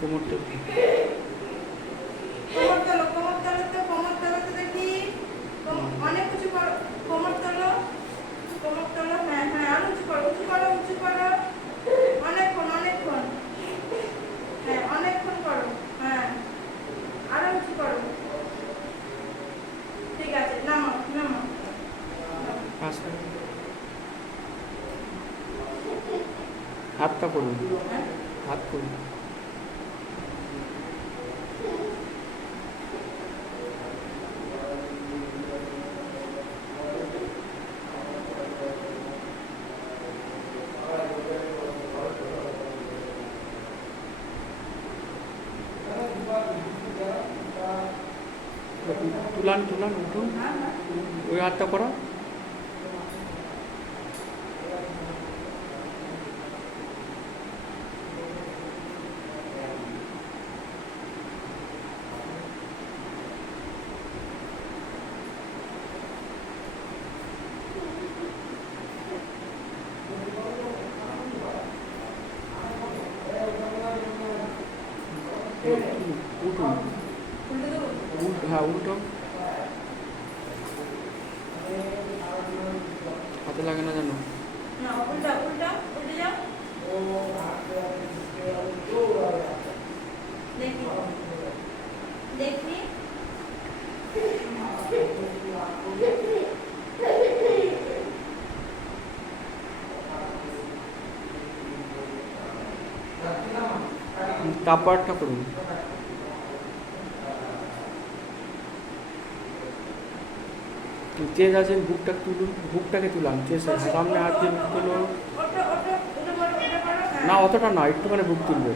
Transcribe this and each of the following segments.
কোমরটা কোমর তোলো দেখি, অনেক উঁচু করো, কোমর তোলো, হ্যাঁ হ্যাঁ, আর উঁচু করো, অনেকক্ষণ, হ্যাঁ অনেকক্ষণ করো, হ্যাঁ আরো উঁচু করো, ঠিক আছে, নামো। হাতটা করুন, হাত করুন। তুলান উঠুন, ওই হাতটা করো। উঠুন, হ্যাঁ উল্টো, হাতে লাগে না জানো। উল্টা যাও, দেখি তারপরটা করুন। চেজ আছেন, বুকটাকে তুলান, সামনে হাত দিয়ে বুক তুলো। না অতটা না, একটু মানে বুক তুলবে,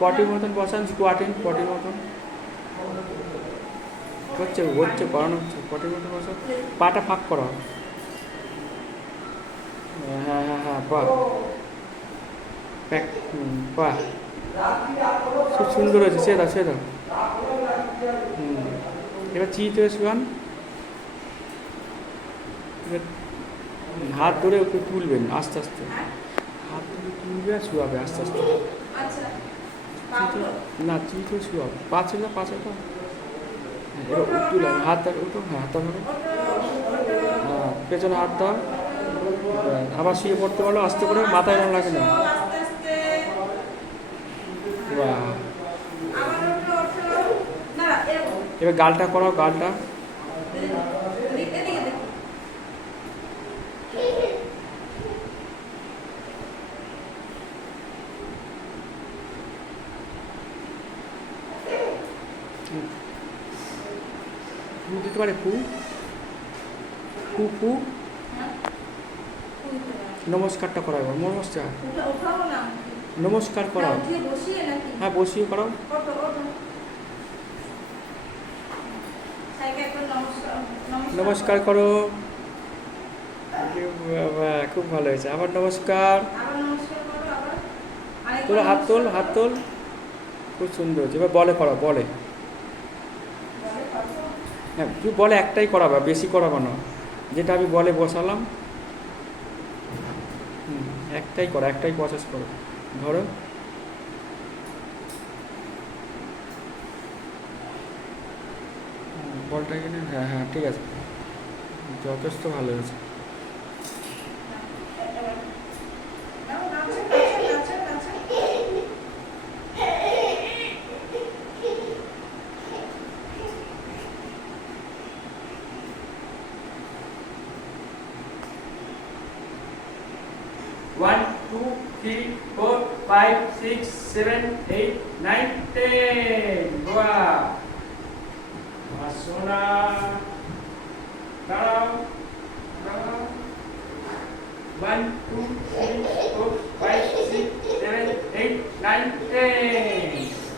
পটির মতন বসান, পটির মতন হচ্ছে করানো হচ্ছে, পটির মতন বসান, পাটা ফাঁক করা, হ্যাঁ বাহ, বাহ, খুব সুন্দর হয়েছে, সে দাও। এবার চিত হয়ে শুয়ান, এবার হাত ধরে ওকে তুলবেন আস্তে আস্তে, হাত ধরে তুলবে আর শুয়াবে আস্তে আস্তে। না চিত হয়ে শুয়াবে, পাঁচে তো এবার তুলেন, হাত ধরে উঠো, হ্যাঁ হাতটা ধরো, হ্যাঁ পেছনে হাত দাও, আবার শুয়ে পড়তে পারলো আস্তে করে, মাথায় যেন লাগে না। বাহ, এবার গালটা করাও, গালটা ফু দিতে পারে, ফু নমস্কারটা করাও, নমস্কার করাও, হ্যাঁ বসিয়ে করাও, নমস্কার করো, খুব ভালো হয়েছে, আবার নমস্কার, তোর হাত তোল, খুব সুন্দর হয়েছে। এবার বলে করাও, বলে, হ্যাঁ তুই বলে একটাই করাবা, বেশি করাবো না, যেটা আমি বলে বসালাম, একটাই প্রসেস করো, ধরো, বলটা কিনে, হ্যাঁ ঠিক আছে, যথেষ্ট ভালো হয়েছে। One, two, three, four, five, six, 7 8 9 10 বাহ সোনা দাঁড়াও দাঁড়াও 1 2 3 4 5 6 7 8 9 10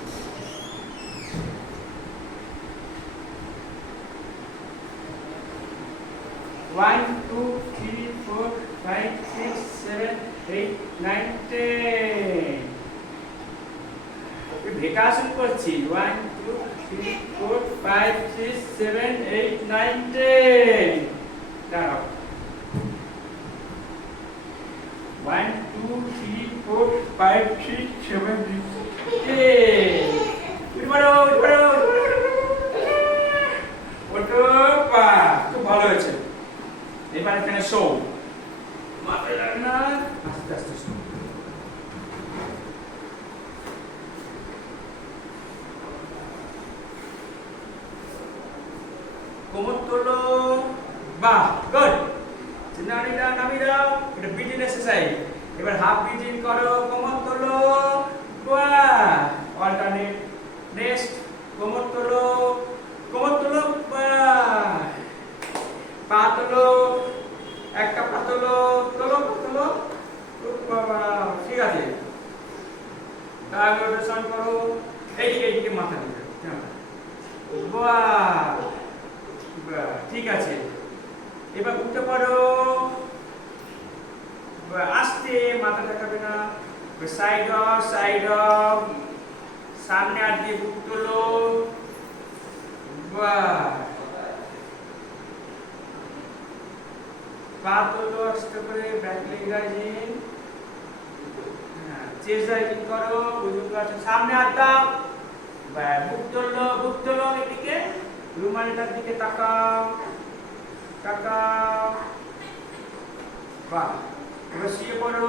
1 2 3 4 5 6 7 8 9 10 ভেকাশন করছি 1 2 3 4 5 6 7 8 9 10 দাঁড়াও 1 2 3 4 5 6 7 8 10 ওটো পা খুব ভালো হয়েছে এবার এখানে শো মাথায় লাগে না আস্তে আস্তে শো কোমর তোলো বাহ গুড চিনারিটা নামি দাও এটা বিটিন এক্সারসাইজ এবার হাফ বিটিন করো কোমর তোলো বাহ অল্টারনেট নেক্সট কোমর তোলো বাহ পা তোলো একটা পা তোলো বাবা ঠিক আছে তাহলে রোটেশন করো এইদিকে মাথা দিবে বাহ ঠিক আছে এবার উঠতে পারো আস্তে মাথা দেখাবে না সাইড অফ সামনে আর দিয়ে বুক তোলো পা তোলো আস্তে করে back leg rising chest rising করো বুঝতে পারছো সামনে হাত দাও বুক তোলো এদিকে রুমালটার দিকে তাকাও বাহ এবার শুয়ে পড়ো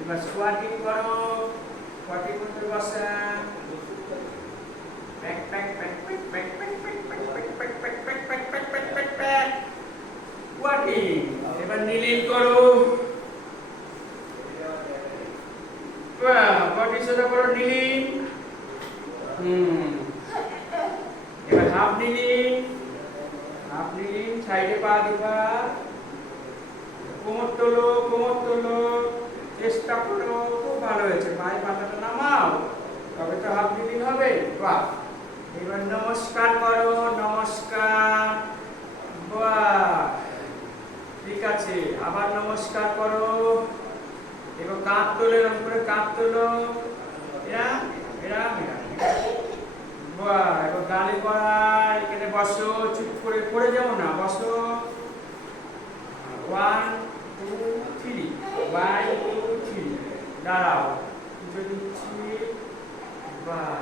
এবার স্কোয়াটিং করো স্কোয়াটিং করতে বসা ব্যাক স্কোয়াটিং এবার নিলিং করো বডি সোজা করো নিলিং এবার হাফ নিলিং সাইডে পা দিবা কোমর তোলো চেষ্টা করো খুব ভালো হয়েছে ভাই মাথাটা নামাও তবে তো হাফ নিলিং হবে বাহ এবার নমস্কার করো বাহ ঠিক আছে আবার নমস্কার করো এবার কাঁধ তোলো এরকম করে কাঁধ তোলো বাহ এবার গালি করা এখানে বসো চুপ করে পড়ে যাবো না বসো 1 2 3 দাঁড়াও যদি বাহ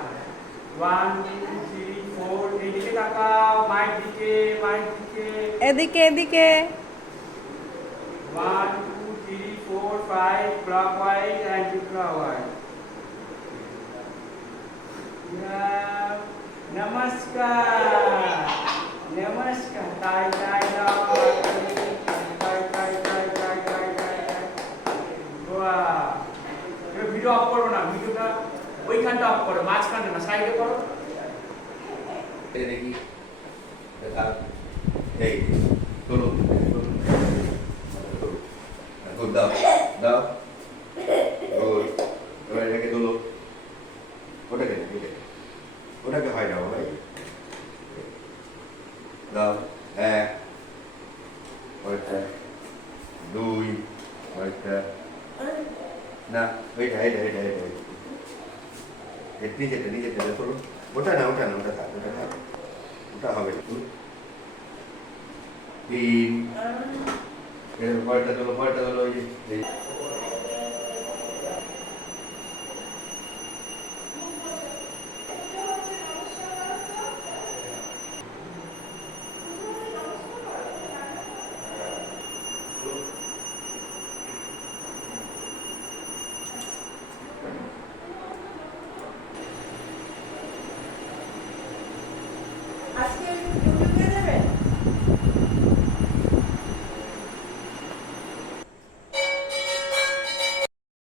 1 2 3 4 এদিকে তাকাও মাইক দিকে এদিকে 1 2 3 4 5 clockwise and anti-clockwise. Namaskar. Tai. Wow. Video of করো না ভিডিওটা ওইখানটা অফ করো মাঝখানটা না সাইডে করো দেখি এই তোলো গুড দাও গুড এবার এটাকে তোলো ওটাকে হয় না ভাই দাও 1 ওইটা 2 ওইটা না ওইটা নিচেটা তোলো ওটা না থাক ওটা হবে না 3 এর পরেরটা তোলো ওই যে